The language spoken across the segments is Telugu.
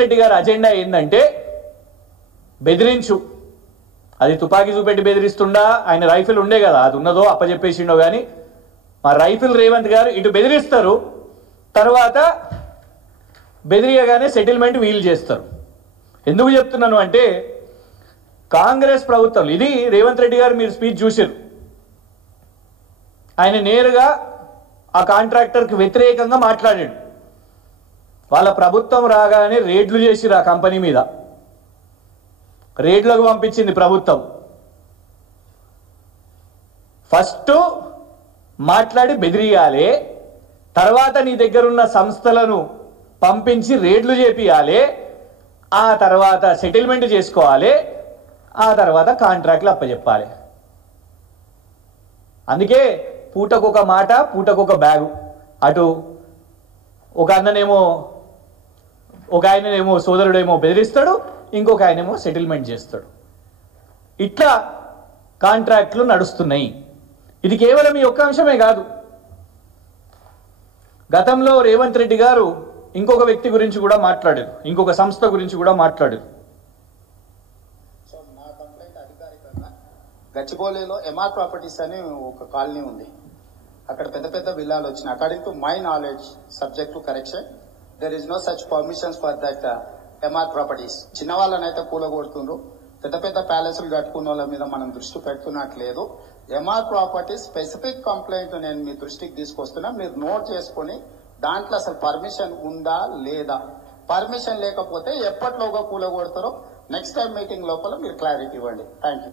రెడ్డి గారి అజెండా ఏంటంటే బెదిరించు. అది తుపాకీ చూపెట్టి బెదిరిస్తుండా, ఆయన రైఫిల్ ఉండే కదా, అది ఉన్నదో అప్పచెప్పేసిండో కానీ మా రైఫిల్ రేవంత్ గారు ఇటు బెదిరిస్తారు, తర్వాత బెదిరియగానే సెటిల్మెంట్ వీల్ చేస్తారు. ఎందుకు చెప్తున్నాను అంటే కాంగ్రెస్ ప్రభుత్వం, ఇది రేవంత్ రెడ్డి గారు మీరు స్పీచ్ చూసారు, ఆయన నేరుగా ఆ కాంట్రాక్టర్కి వ్యతిరేకంగా మాట్లాడాడు. వాళ్ళ ప్రభుత్వం రాగానే రేడ్లు చేసిరు, ఆ కంపెనీ మీద రేడ్లకు పంపించింది ప్రభుత్వం. ఫస్ట్ మాట్లాడి బెదిరియాలి, తర్వాత నీ దగ్గరున్న సంస్థలను పంపించి రేడ్లు చేపియాలి, ఆ తర్వాత సెటిల్మెంట్ చేసుకోవాలి, ఆ తర్వాత కాంట్రాక్ట్లు అప్పచెప్పాలి. అందుకే పూటకొక మాట పూటకొక బ్యాగు. అటు ఒక ఆయననేమో సోదరుడేమో బెదిరిస్తాడు, ఇంకొక ఆయనేమో సెటిల్మెంట్ చేస్తాడు. ఇట్లా కాంట్రాక్ట్లు నడుస్తున్నాయి. ఇది కేవలం ఈ ఒక్క అంశమే కాదు. గతంలో రేవంత్ రెడ్డి గారు ఇంకొక వ్యక్తి గురించి కూడా మాట్లాడారు, ఇంకొక సంస్థ గురించి కూడా మాట్లాడారు. గచ్చిబౌలిలో ఎంఆర్ ప్రాపర్టీస్ అని ఒక కాలనీ ఉంది. అక్కడ పెద్ద పెద్ద విల్లాలు వచ్చినాయి. According to my knowledge, subject to correction, there is no such permissions for that MR properties. చిన్న వాళ్ళనైతే కూలగొడుతుండ్రు, పెద్ద పెద్ద ప్యాలెస్లు కట్టుకున్న వాళ్ళ మీద మనం దృష్టి పెడుతున్నట్లేదు. ఎంఆర్ ప్రాపర్టీస్ స్పెసిఫిక్ కంప్లైంట్ నేను మీ దృష్టికి తీసుకొస్తున్నా, మీరు నోట్ చేసుకుని దాంట్లో అసలు పర్మిషన్ ఉందా లేదా, పర్మిషన్ లేకపోతే ఎప్పట్లోగా కూలగొడతారో నెక్స్ట్ టైం మీటింగ్ లోపల మీరు క్లారిటీ ఇవ్వండి. Thank you.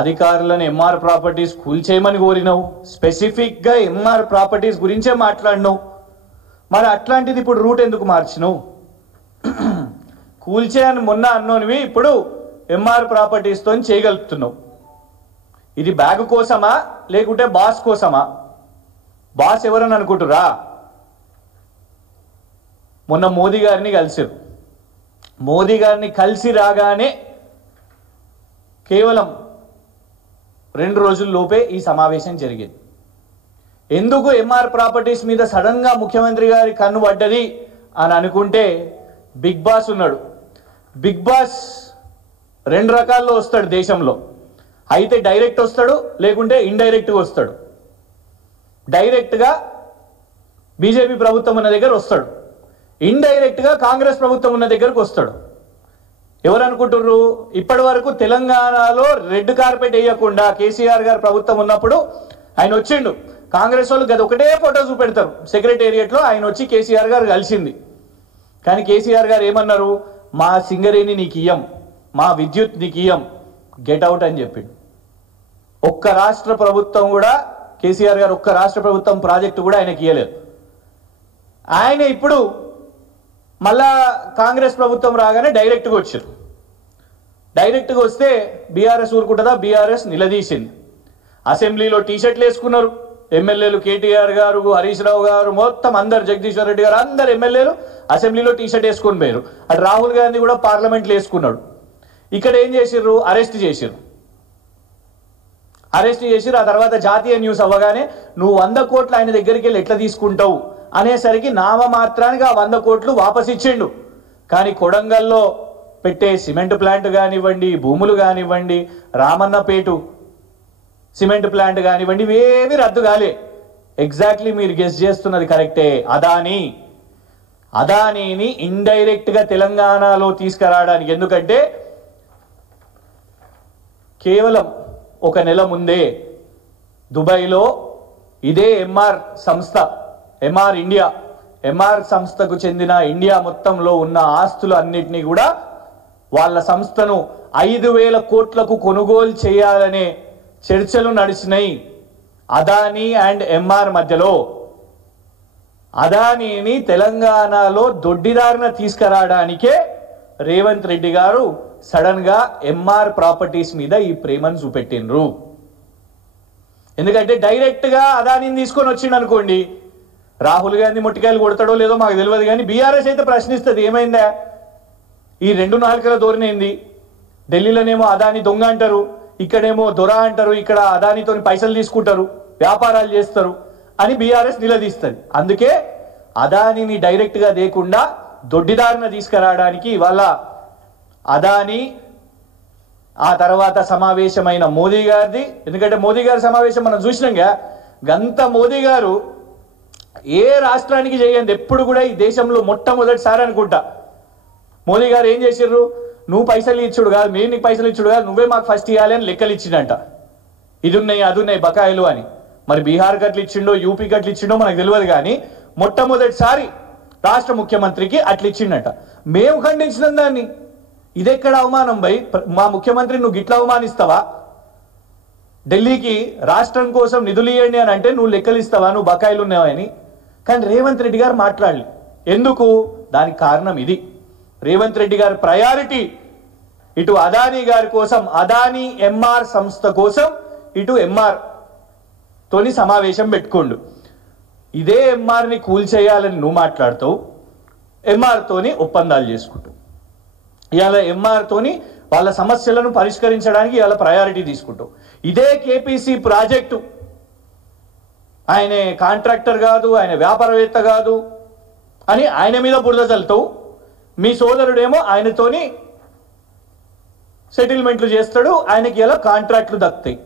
అధికారులను ఎంఆర్ ప్రాపర్టీస్ కూల్చేయమని కోరినావు, స్పెసిఫిక్ గా ఎంఆర్ ప్రాపర్టీస్ గురించే మాట్లాడినావు. మరి అట్లాంటిది ఇప్పుడు రూట్ ఎందుకు మార్చినావు? కూల్చేయని మొన్న అన్నోనివి ఇప్పుడు ఎంఆర్ ప్రాపర్టీస్తో చేయగలుగుతున్నావు. ఇది బ్యాగ్ కోసమా లేకుంటే బాస్ కోసమా? బాస్ ఎవరని అనుకుంటురా? మొన్న మోదీ గారిని కలిసారు. మోదీ గారిని కలిసి రాగానే కేవలం 2 రోజుల్లోపే ఈ సమావేశం జరిగింది. ఎందుకు ఎంఆర్ ప్రాపర్టీస్ మీద సడన్ గా ముఖ్యమంత్రి గారి కన్ను పడ్డది అని అనుకుంటే, బిగ్ బాస్ ఉన్నాడు. బిగ్ బాస్ 2 రకాల్లో వస్తాడు దేశంలో. అయితే డైరెక్ట్ వస్తాడు, లేకుంటే ఇండైరెక్ట్గా వస్తాడు. డైరెక్ట్గా బీజేపీ ప్రభుత్వం ఉన్న దగ్గర వస్తాడు, ఇండైరెక్ట్గా కాంగ్రెస్ ప్రభుత్వం ఉన్న దగ్గరకు వస్తాడు. ఎవరు అనుకుంటున్నారు? ఇప్పటి వరకు తెలంగాణలో రెడ్ కార్పెట్ వేయకుండా కేసీఆర్ గారు ప్రభుత్వం ఉన్నప్పుడు ఆయన వచ్చిండు. కాంగ్రెస్ వాళ్ళు గది ఒకటే ఫోటో చూపెడతారు సెక్రటేరియట్లో, ఆయన వచ్చి కేసీఆర్ గారు కలిసింది. కానీ కేసీఆర్ గారు ఏమన్నారు? మా సింగరేణి నీకు ఇయ్యం, మా విద్యుత్ నీకు ఇయ్యం, గెట్ అవుట్ అని చెప్పిండు. ఒక్క రాష్ట్ర ప్రభుత్వం కూడా, కేసీఆర్ గారు ఒక్క రాష్ట్ర ప్రభుత్వం ప్రాజెక్టు కూడా ఆయనకి ఇయ్యలేదు. ఆయన ఇప్పుడు మళ్ళా కాంగ్రెస్ ప్రభుత్వం రాగానే డైరెక్ట్గా వచ్చారు. డైరెక్ట్గా వస్తే బీఆర్ఎస్ ఊరుకుంటుందా? బీఆర్ఎస్ నిలదీసింది. అసెంబ్లీలో టీషర్ట్లు వేసుకున్నారు ఎమ్మెల్యేలు. కేటీఆర్ గారు, హరీష్ రావు గారు, మొత్తం అందరు, జగదీశ్వర్ రెడ్డి గారు, అందరు ఎమ్మెల్యేలు అసెంబ్లీలో టీషర్ట్ వేసుకొని పోయారు. అటు రాహుల్ గాంధీ కూడా పార్లమెంట్లో వేసుకున్నాడు. ఇక్కడ ఏం చేసిర్రు? అరెస్ట్ చేసిర్రు. ఆ తర్వాత జాతీయ న్యూస్ అవ్వగానే నువ్వు 100 కోట్లు ఆయన దగ్గరికి వెళ్ళి ఎట్లా తీసుకుంటావు అనేసరికి నామమాత్రానికి ఆ 100 కోట్లు వాపస్ ఇచ్చిండు. కానీ కొడంగల్లో పెట్టే సిమెంట్ ప్లాంట్ కానివ్వండి, భూములు కానివ్వండి, రామన్నపేటు సిమెంట్ ప్లాంట్ కానివ్వండి, ఇవేవి రద్దు కాలే. ఎగ్జాక్ట్లీ మీరు గెస్ చేస్తున్నది కరెక్టే. అదానీని ఇండైరెక్ట్ గా తెలంగాణలో తీసుకురావడానికి, ఎందుకంటే కేవలం 1 నెల ముందే దుబాయ్లో ఇదే ఎంఆర్ సంస్థ, ఎంఆర్ సంస్థకు చెందిన ఇండియా మొత్తంలో ఉన్న ఆస్తులు అన్నిటినీ కూడా వాళ్ళ సంస్థను 5,000 కోట్లకు కొనుగోలు చేయాలనే చర్చలు నడిచినాయి అదానీ అండ్ ఎంఆర్ మధ్యలో. అదానీని తెలంగాణలో దొడ్డిదారిన తీసుకురావడానికే రేవంత్ రెడ్డి గారు సడన్ గా ఎంఆర్ ప్రాపర్టీస్ మీద ఈ ప్రేమను చూపెట్టిండ్రు. ఎందుకంటే డైరెక్ట్ గా అదానీని తీసుకొని వచ్చిండు అనుకోండి, రాహుల్ గాంధీ మొట్టికాయలు కొడతాడో లేదో మాకు తెలియదు, కానీ బీఆర్ఎస్ అయితే ప్రశ్నిస్తుంది, ఏమైందా ఈ 2 నాలుకల ధోరణి? ఢిల్లీలోనేమో అదానీ దొంగ అంటారు, ఇక్కడేమో దొర అంటారు, ఇక్కడ అదానీతో పైసలు తీసుకుంటారు, వ్యాపారాలు చేస్తారు అని బీఆర్ఎస్ నిలదీస్తుంది. అందుకే అదానీని డైరెక్ట్ గా దేకుండా దొడ్డిదారిన తీసుకురావడానికి ఇవాళ అదాని ఆ తర్వాత సమావేశమైన మోదీ గారిది, ఎందుకంటే మోదీ గారి సమావేశం మనం చూసినాంగా, గంత మోదీ గారు ఏ రాష్ట్రానికి చేయండి ఎప్పుడు కూడా ఈ దేశంలో మొట్టమొదటిసారి అనుకుంటా మోదీ గారు ఏం చేసిర్రు, నువ్వు పైసలు ఇచ్చుడు కాదు, మేము నీకు పైసలు ఇచ్చుడు కాదు, నువ్వే మాకు ఫస్ట్ ఇవ్వాలి అని లెక్కలు ఇచ్చిండంట. ఇది ఉన్నాయి అది ఉన్నాయి బకాయిలు అని. మరి బీహార్ కట్లు ఇచ్చిండో యూపీ కట్లు ఇచ్చిండో మనకు తెలియదు, కానీ మొట్టమొదటిసారి రాష్ట్ర ముఖ్యమంత్రికి అట్లా ఇచ్చిండట. మేము ఖండించినాం దాన్ని. ఇదెక్కడ అవమానం భయ్, మా ముఖ్యమంత్రి నువ్వు గిట్లా అవమానిస్తావా? ఢిల్లీకి రాష్ట్రం కోసం నిధులు ఇవ్వండి అని అంటే నువ్వు లెక్కలు ఇస్తావా, నువ్వు బకాయిలు ఉన్నావని? కానీ రేవంత్ రెడ్డి గారు మాట్లాడలే. ఎందుకు? దానికి కారణం ఇది. రేవంత్ రెడ్డి గారి ప్రయారిటీ ఇటు అదానీ గారి కోసం, అదానీ ఎంఆర్ సంస్థ కోసం, ఇటు ఎంఆర్ తోని సమావేశం పెట్టుకోండు. ఇదే ఎంఆర్ని కూల్చేయాలని నువ్వు మాట్లాడుతావు, ఎంఆర్ తోని ఒప్పందాలు చేసుకుంటావు. ఇవాళ ఎంఆర్ తోని వాళ్ళ సమస్యలను పరిష్కరించడానికి ఇవాళ ప్రయారిటీ తీసుకుంటావు. ఇదే కేపీసీ ప్రాజెక్టు ఆయన కాంట్రాక్టర్ కాదు, ఆయన వ్యాపారవేత్త కాదు అని ఆయన మీద బురద చల్లుతావు. మీ సోదరుడేమో ఆయనతోని సెటిల్మెంట్లు చేస్తాడు, ఆయనకి ఇలా కాంట్రాక్ట్లు దక్కుతాయి.